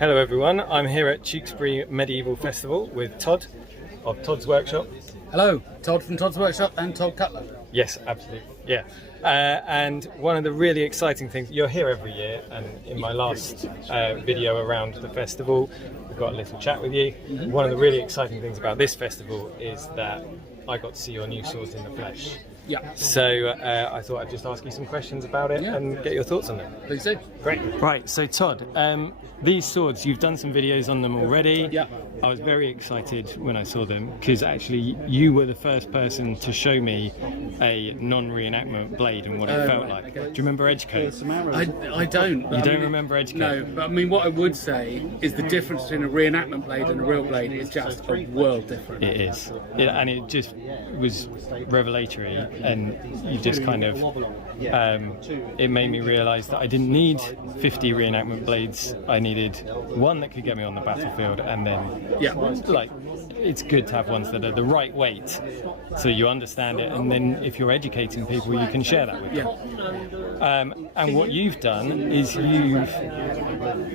Hello everyone, I'm here at Tewkesbury Medieval Festival with Todd of Todd's Workshop. Hello, Todd from Todd's Workshop and Todd Cutler. Yes, absolutely, yeah. And one of the really exciting things, you're here every year, and in my last video around the festival, we've got a little chat with you. Mm-hmm. One of the really exciting things about this festival is that I got to see your new swords in the flesh. Yeah. So I thought I'd just ask you some questions about it and get your thoughts on them. Please do. Great. Right, so Todd, these swords, you've done some videos on them already. Yeah. I was very excited when I saw them because actually you were the first person to show me a non-reenactment blade and what it felt like. Okay. Do you remember Edgecote? I don't. You don't remember Edgecote? No, but I mean what I would say is the difference between a reenactment blade and a real blade is just a world different. It is. And it just was revelatory, and you just kind of, it made me realise that I didn't need 50 reenactment blades. I needed one that could get me on the battlefield, and then like it's good to have ones that are the right weight so you understand it, and then if you're educating people you can share that with them. And what you've done is you've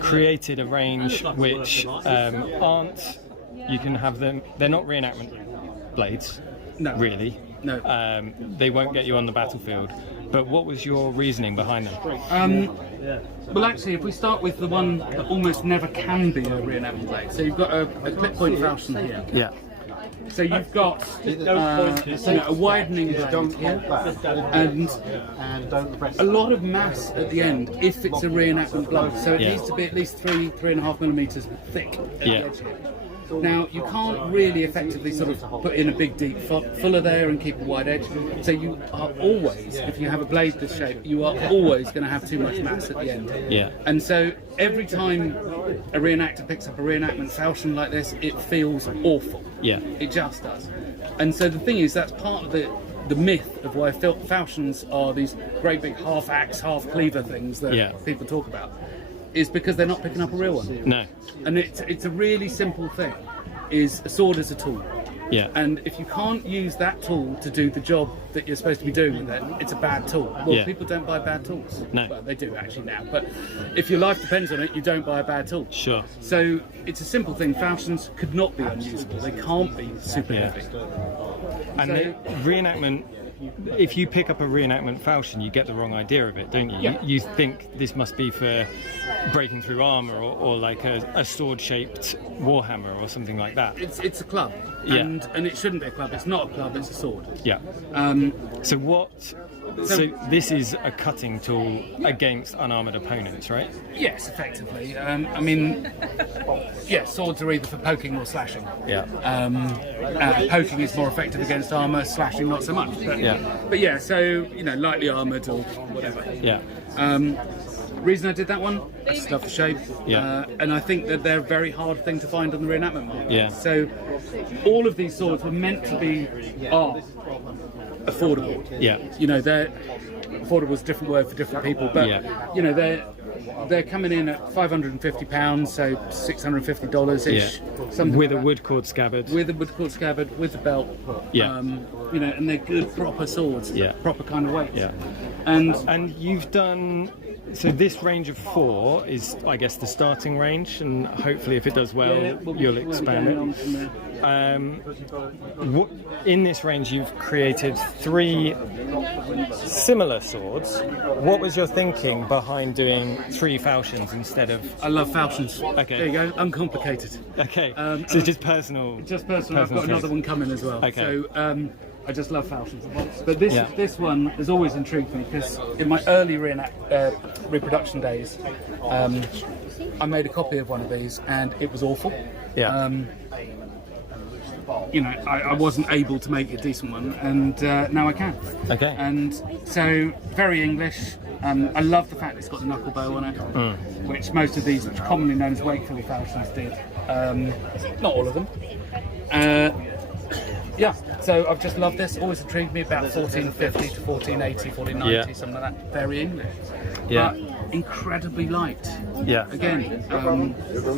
created a range which aren't, you can have them, they're not reenactment blades. No. Really. No. They won't get you on the battlefield. But what was your reasoning behind them? Well, actually, if we start with the one that almost never can be a reenactment blade, so you've got a clip point falchion here. Yeah. So you've got a widening blade here, and a lot of mass at the end if it's a reenactment blade. So it needs to be at least 3.5 millimeters thick at the edge here. Now, you can't really effectively sort of put in a big deep fuller there and keep a wide edge. So you are always, if you have a blade this shape, you are always going to have too much mass at the end. Yeah. And so every time a reenactor picks up a reenactment falchion like this, it feels awful. Yeah. It just does. And so the thing is, that's part of the myth of why falchions are these great big half-axe, half-cleaver things that people talk about. Is because they're not picking up a real one. No. And it's a really simple thing, is a sword is a tool. Yeah. And if you can't use that tool to do the job that you're supposed to be doing with it, it's a bad tool. Well, people don't buy bad tools. No. Well, they do actually now, but if your life depends on it, you don't buy a bad tool. Sure. So it's a simple thing. Falchions could not be unusable. They can't be super heavy. And so, reenactment, if you pick up a reenactment falchion, you get the wrong idea of it, don't you? Yeah. You think this must be for breaking through armour or like a sword-shaped warhammer or something like that. It's a club, and it shouldn't be a club. It's not a club, it's a sword. Yeah. So this is a cutting tool against unarmoured opponents, right? Yes, effectively. I mean, swords are either for poking or slashing. Yeah. Poking is more effective against armour, slashing not so much. But so, lightly armoured or whatever. Yeah. Reason I did that one, I just love the shape. Yeah. And I think that they're a very hard thing to find on the reenactment market. Yeah. So all of these swords were meant to be affordable. Yeah. They're affordable is a different word for different people, but they're coming in at £550, so $650 ish. Something with like a woodcord scabbard. With a woodcord scabbard, with a belt. Yeah. And they're good proper swords. Yeah. Proper kind of weight. Yeah. And you've done. So this range of 4 is, I guess, the starting range, and hopefully, if it does well, you'll expand it. In this range, you've created 3 similar swords. What was your thinking behind doing 3 falchions instead of? I love falchions. Okay. There you go. Uncomplicated. Okay. So just personal. Just personal. I've got another one coming as well. Okay. So I just love falchions. But this one has always intrigued me because in my early reproduction days, I made a copy of one of these and it was awful. Yeah. I wasn't able to make a decent one, and now I can. Okay. And so, very English. I love the fact it's got the knuckle bow on it, which most of these, which are commonly known as Wakefield falchions, did. Not all of them. So I've just loved this. Always intrigued me, about 1450 to 1480, 1490, something like that. Very English. Yeah. incredibly light. Yeah. Again,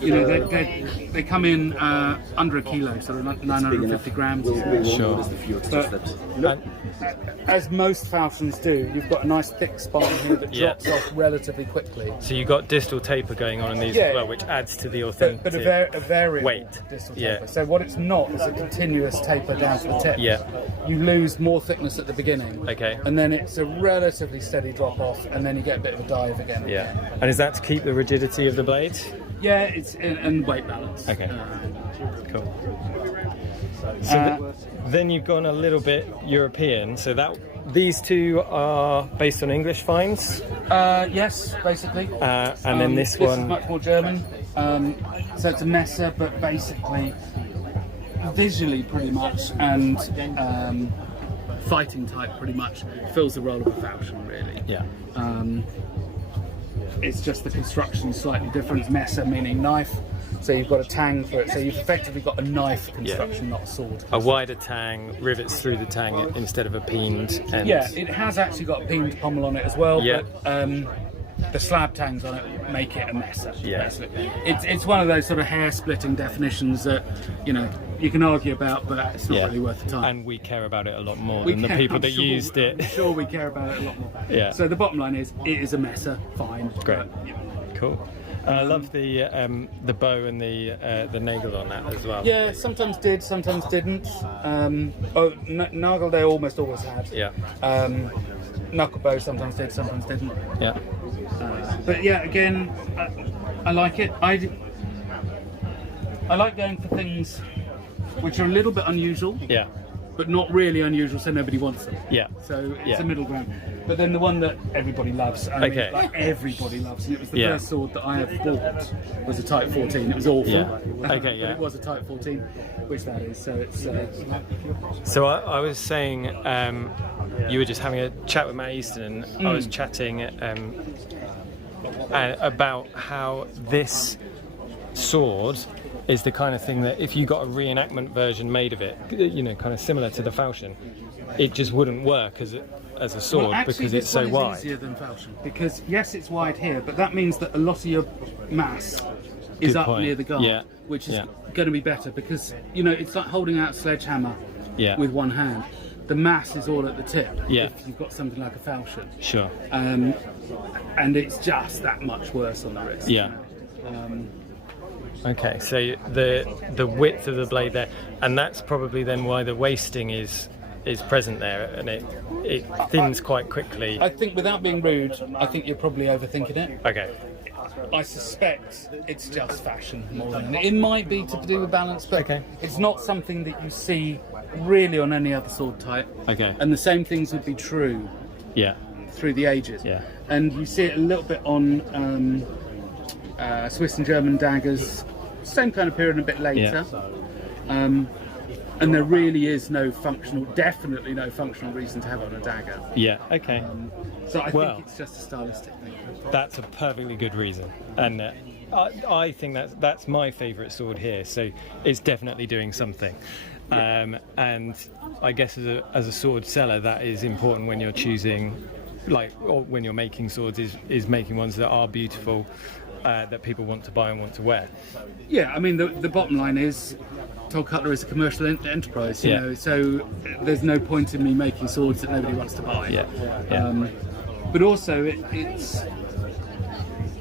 you know, they come in under a kilo, so they're like 950 grams. Sure. But as most falchions do, you've got a nice thick spine here that drops off relatively quickly. So you've got distal taper going on in these as well, which adds to the authentic but a variable weight. Distal taper. So what it's not is a continuous taper down to the tip. Yeah. You lose more thickness at the beginning. Okay. And then it's a relatively steady drop off, and then you get a bit of a dive again. Yeah. And is that to keep the rigidity of the blade? Yeah, it's and weight balance. Okay. Cool. So then you've gone a little bit European. So these two are based on English finds. Yes, basically. And then this one is much more German. So it's a Messer, but basically visually pretty much, and fighting type pretty much fills the role of a falchion, really. Yeah. It's just the construction slightly different. Messer meaning knife, so you've got a tang for it. So you've effectively got a knife construction, not a sword. A wider tang, rivets through the tang instead of a peened end. Yeah, it has actually got a peened pommel on it as well. Yeah. But the slab tangs on it make it a Messer. Yeah. Basically. It's one of those sort of hair-splitting definitions that, you know, you can argue about, but it's not really worth the time. And we care about it a lot more than the people that used it. I'm sure we care about it a lot more. Yeah. So the bottom line is, it is a Messer, fine. Great. But, yeah. Cool. I love the bow and the nagel on that as well. Yeah, sometimes did, sometimes didn't. Nagel they almost always had. Yeah. Knuckle bow sometimes did, sometimes didn't. Yeah. But yeah, again, I like it. I like going for things which are a little bit unusual. Yeah. But not really unusual, so nobody wants them. Yeah. So it's a middle ground. But then the one that everybody loves, I mean, like everybody loves, and it was the first sword that I have bought, was a Type 14. It was awful. Yeah. Okay, but it was a Type 14, which that is. So it's. So I was saying, you were just having a chat with Matt Easton, and I was chatting about how this sword is the kind of thing that if you got a reenactment version made of it, you know, kind of similar to the falchion, it just wouldn't work as a sword because it's so wide. It's easier than falchion because yes, it's wide here, but that means that a lot of your mass is up near the guard, which is going to be better because, you know, it's like holding out a sledgehammer with one hand. The mass is all at the tip if you've got something like a falchion. Sure. And it's just that much worse on the wrist. Yeah. Okay, so the width of the blade there, and that's probably then why the wasting is present there, and it thins quite quickly. I think, without being rude, I think you're probably overthinking it. Okay. I suspect it's just fashion more than it might be to do with balance, but it's not something that you see really on any other sword type. Okay. And the same things would be true. Yeah. Through the ages. Yeah. And you see it a little bit on Swiss and German daggers, same kind of period, a bit later. Yeah. And there really is definitely no functional reason to have it on a dagger. Yeah, okay. So I think it's just a stylistic thing. That's a perfectly good reason. And I think that's my favourite sword here, so it's definitely doing something. And I guess as a sword seller, that is important when you're choosing, or when you're making swords, is making ones that are beautiful, that people want to buy and want to wear. Yeah, I mean, the bottom line is, Todd Cutler is a commercial enterprise, you know, so there's no point in me making swords that nobody wants to buy. But also, it's,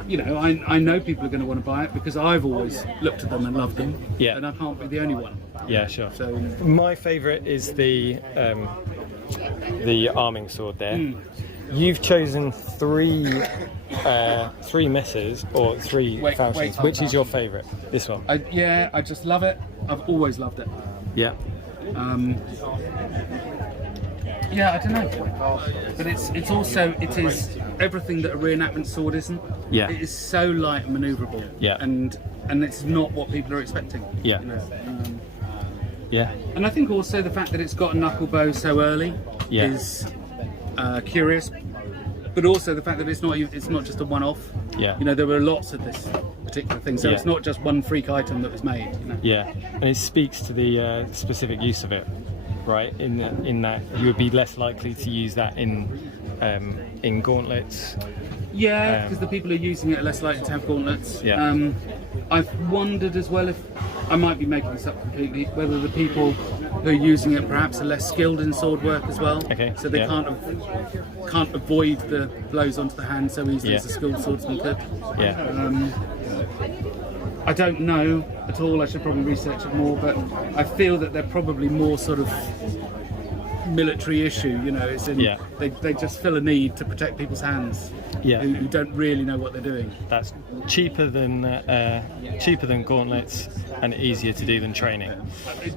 you know, I know people are going to want to buy it because I've always looked at them and loved them, and I can't be the only one. Yeah, sure. So my favourite is the arming sword there. You've chosen three Messers or three falchions. Which is your favourite? This one? I just love it. I've always loved it. Yeah. I don't know. But it is everything that a reenactment sword isn't. Yeah. It is so light and manoeuvrable. Yeah. And it's not what people are expecting. Yeah. You know? Yeah. And I think also the fact that it's got a knuckle bow so early is curious. But also the fact that it's not just a one-off. Yeah. You know, there were lots of this particular thing, so it's not just one freak item that was made. You know? Yeah, and it speaks to the specific use of it, right? In that you would be less likely to use that in gauntlets, Yeah, because the people who are using it are less likely to have gauntlets. Yeah. I've wondered as well if, I might be making this up completely, whether the people who are using it perhaps are less skilled in sword work as well. Okay, So they can't avoid the blows onto the hand so easily as a skilled swordsman could. Yeah. I don't know at all, I should probably research it more, but I feel that they're probably more sort of military issue, you know, it's in, they just feel a need to protect people's hands who don't really know what they're doing. That's cheaper than gauntlets and easier to do than training.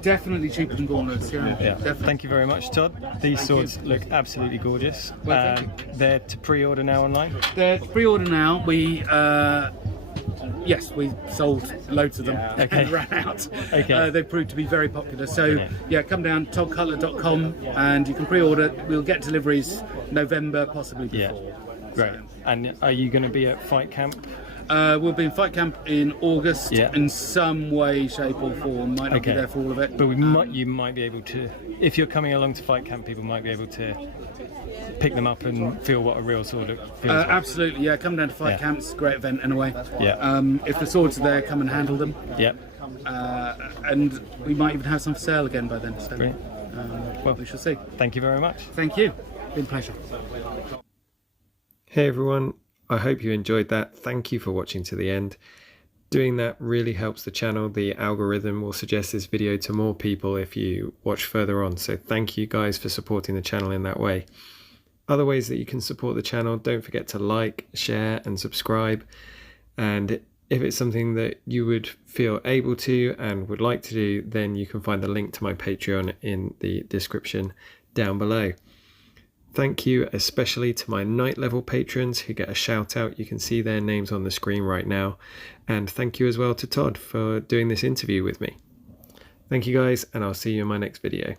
Definitely cheaper than gauntlets, yeah. Definitely. Thank you very much, Todd. These swords look absolutely gorgeous. Well, thank you. They're to pre-order now online? They're pre-order now. Yes, we sold loads of them and ran out. Okay. They proved to be very popular. So come down toddcutler.com and you can pre-order. We'll get deliveries November, possibly before. Great. So. And are you going to be at Fight Camp? We'll be in Fight Camp in August in some way, shape or form. Might not be there for all of it. But you might be able to, if you're coming along to Fight Camp, people might be able to pick them up and feel what a real sword feels like. Absolutely, yeah. Come down to Fight Camp. It's a great event anyway. Yeah. If the swords are there, come and handle them. Yeah. And we might even have some for sale again by then. So, well, we shall see. Thank you very much. Thank you. Been a pleasure. Hey everyone, I hope you enjoyed that. Thank you for watching to the end. Doing that really helps the channel. The algorithm will suggest this video to more people if you watch further on. So thank you guys for supporting the channel in that way. Other ways that you can support the channel, don't forget to like, share and subscribe. And if it's something that you would feel able to and would like to do, then you can find the link to my Patreon in the description down below. Thank you especially to my night level patrons who get a shout out. You can see their names on the screen right now. And thank you as well to Todd for doing this interview with me. Thank you guys, and I'll see you in my next video.